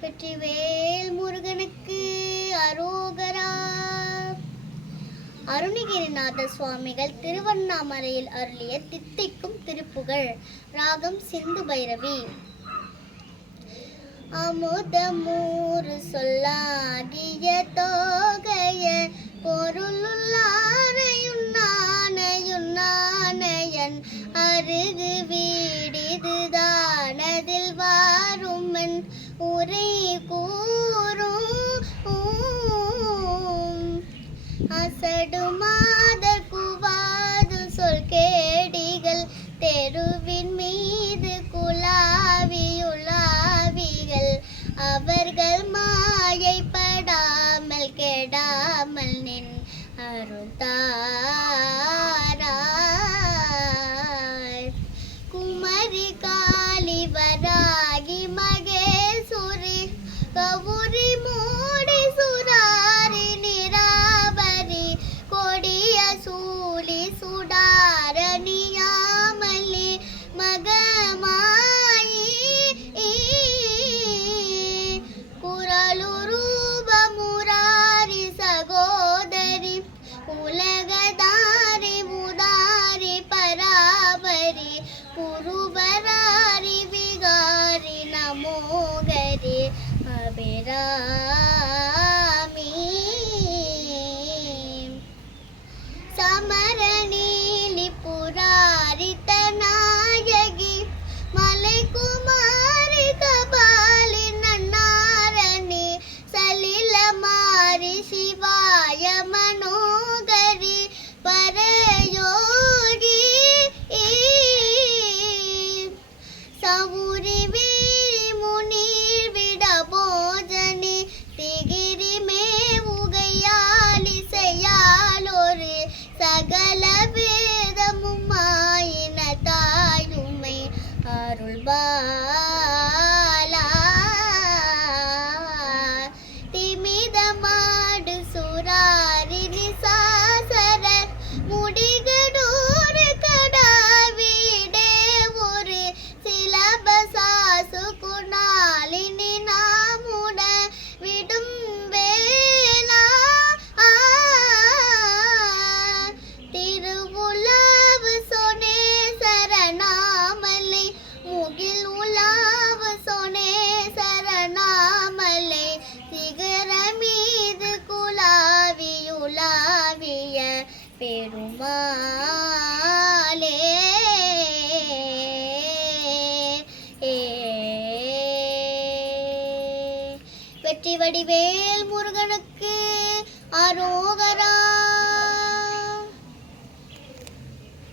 வெற்றிவேல் முருகனுக்கு அரோகரா. அருணகிரிநாத சுவாமிகள் திருவண்ணாமலையில் அருளிய தித்திக்கும் திருப்புகழ். ராகம் சிந்து பைரவி. அமுதமூறு சொல்லாகிய தோகைய பொருளுள்ளானையுன்னானையுன்னானையன் அருகு வீடிதுதானதில் வாருமன் உரை கூறும் அசடுமாத குவாது சொல் கேடிகள் தெருவின் மீது குலாவியுலாவிகள் அவர்கள் மாயைப்படாமல் கெடாமல் நின் அருள்தாராய். குமரி காளி வராகி மகேசுரி கவுரி மூடி சுராரி நிராபரி கொடிய சூலி சுடாரணியாமலி மகமாயி குரலுரூப முராரி சகோதரி உலகதாரி முதாரி பராபரி குருபராரி விகாரி நமோகரி அபிராமி. சமரணீலி புராரித நாயகி மலை குமாரி கபாலி நன்னாரணி சலில மாரி சிவாய மனோகரி பரயோகி சவுரி வீரி முனீர் விட போஜனி திகிரி மேவுகையாலி செய்யாலொரு சகல வேதமும் ஆயின தாயுமை அருள்பாலா. திமிதமாடு சுராரி நிசாசர முடிகடூரு கடாவிடே ஒரு சிலபசாசு குணாலினி நாமுட விடும் வேளா திருவுலாவு சொனே சரணாமலை முகில் உலாவு சொனே சரணாமலை சிகர மீது குலாவியுலாவிய பெருமாளே. வெற்றி வடிவேல் முருகனுக்கு அரோ